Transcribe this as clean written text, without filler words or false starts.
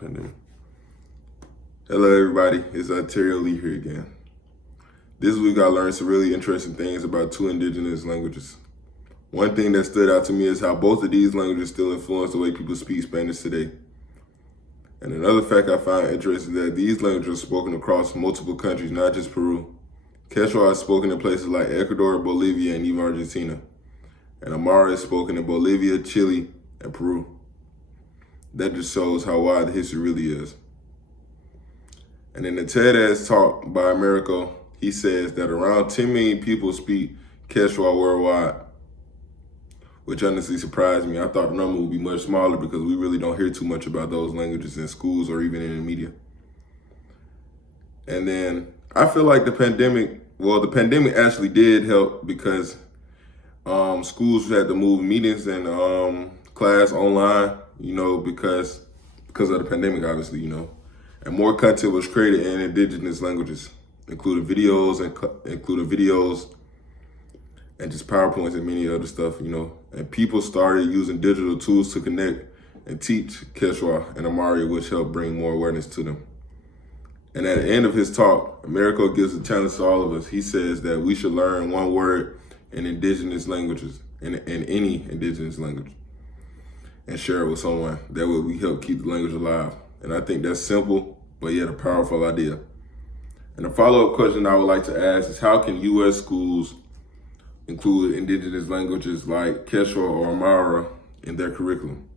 pandemic. Hello, everybody. It's Ontario Lee here again. This week, I learned some really interesting things about two indigenous languages. One thing that stood out to me is how both of these languages still influence the way people speak Spanish today. And another fact I find interesting is that these languages are spoken across multiple countries, not just Peru. Quechua is spoken in places like Ecuador, Bolivia, and even Argentina. And Aymara is spoken in Bolivia, Chile, and Peru. That just shows how wide the history really is. And in the TEDx talk by Americo, he says that around 10 million people speak Quechua worldwide, which honestly surprised me. I thought the number would be much smaller because we really don't hear too much about those languages in schools or even in the media. And then I feel like the pandemic actually did help because schools had to move meetings and class online, because of the pandemic, obviously, and more content was created in indigenous languages, including videos and just PowerPoints and many other stuff, and people started using digital tools to connect and teach Quechua and Aymara, which helped bring more awareness to them. And at the end of his talk, Americo gives a challenge to all of us. He says that we should learn one word in indigenous languages, in any indigenous language, and share it with someone. That way we help keep the language alive. And I think that's simple, but yet a powerful idea. And a follow-up question I would like to ask is, how can U.S. schools include indigenous languages like Quechua or Aymara in their curriculum?